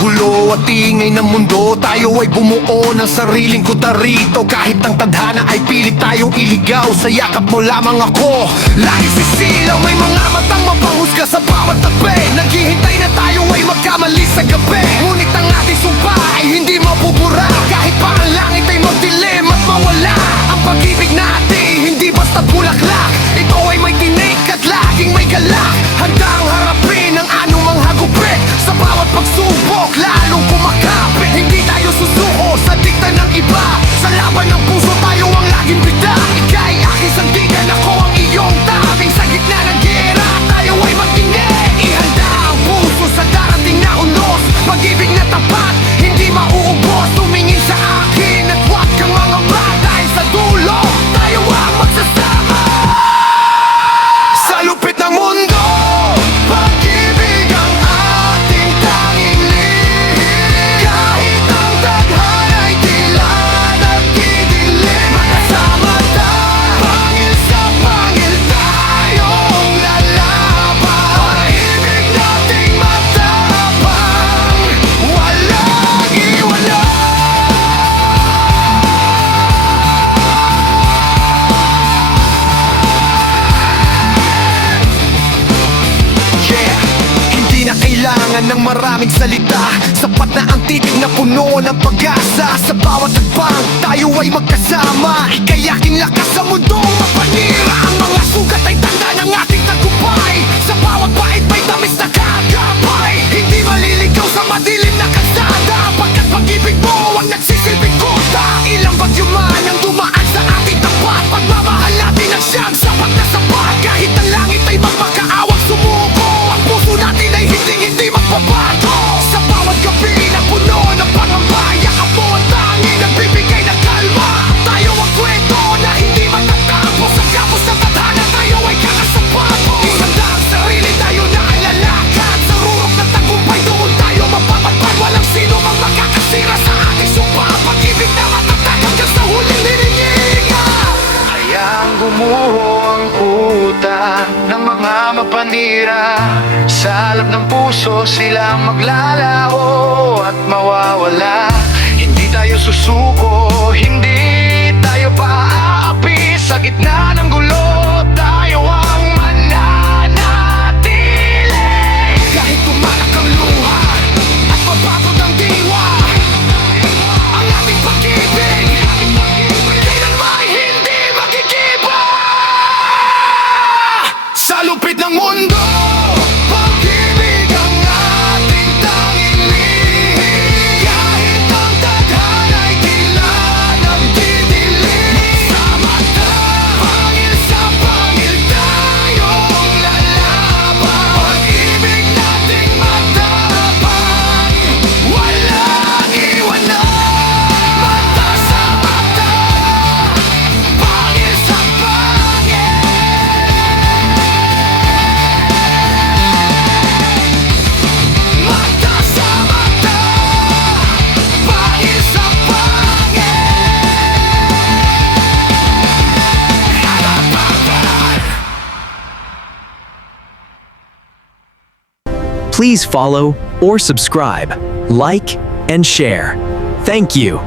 gulo at ingay ng mundo, tayo ay bumuo ng sariling kutarito. Kahit ang tadhana ay pilit tayong iligaw, sa yakap mo lamang ako lagi sisilaw. May mga matang mapanghusga sa bawat tabi, naghihintay na tayo ay magkamali sa gabi. Ngunit ang ating sumpa ay hindi mapupura, kahit pa ang langit ay magdilim at mawala. Ang pag-ibig natin hindi basta bulaklak, ito ay may tinik at laging may galak. Handang harapin ang anumang hagupit, sa bawat pagsubok lalong kumakapit. Hindi tayo susuko sa dikta ng iba, sa laban ng puso tayo ang laging bida. Ika'y aking sandigan, ako ang iyong tabing. Sa gitna ng gera tayo ay magtingin, ihanda ang puso sa darating na unos. Pag-ibig na tapat, hindi mauubos. Tumingin sa akin at huwag kang mangamba, dahil sa dulo tayo ang magsasama. Sa lupit ng mundo, pag-ibig ang ating tanging lihim. Kahit ang tadhana'y tila nagdidilim, magkasama tayo, pangil sa pangil tayong lalaban. Pag-ibig nating matapang, walang iwanan. Yeah, hindi na kailangan ng maraming salita, sapat na ang titig na puno ng pag-asa. Sa bawat agpang tayo ay magkasama, ika'y aking lakas sa mundong mapanira. Ang mga sugat ay tanda ng ating tagumpay, sa bawat bait may tamis na kagabay. Hindi maliligaw sa madilim na kalsada, pagkat pag-ibig mo ang nagsisilbing kuta. Ilang bagyo man ang dumaan sa ating tapat, pagmamahal natin ang siyang sapat na sapat. Kahit ang langit ay magmakaawang sumuko, ang puso natin ay hindi magbabago. Sa bawat gabi na puno ng pangamba, yakap mo ang tanging nagbibigay ng kalma. Tayo ang kwento na hindi matatapos, sa kapos ng tadhana tayo ay kakasapapos. Ihanda ang sarili, tayo na ang lalakad, sa rurok ng tagumpay doon tayo mapapatpad. Walang sino mang makakasira sa ating sumpa, pag-ibig na matatag hanggang sa huling hininga. Hayang gumuho ang kuta ng mga mapanira, sa alab ng puso silang maglalaho at mawawala. Hindi tayo susuko, hindi tayo paaapi, sa gitna ng gulo tayo ang mananatili. Kahit tumalak ang luha at mapatod ang diwa, ang ating pag-ibig kailanman hindi magkikiba. Sa lupit ng mundo, pag-ibig ang ating tanging lihim. Kahit ang tadhana'y tila nagdidilim, sa mata, pangil sa pangil tayong lalaban. Pag-ibig nating matapang, walang iwanan. Mata sa mata, pangil sa pangil. Mata sa mata, pangil sa pangil. Please follow or subscribe, like, and share. Thank you.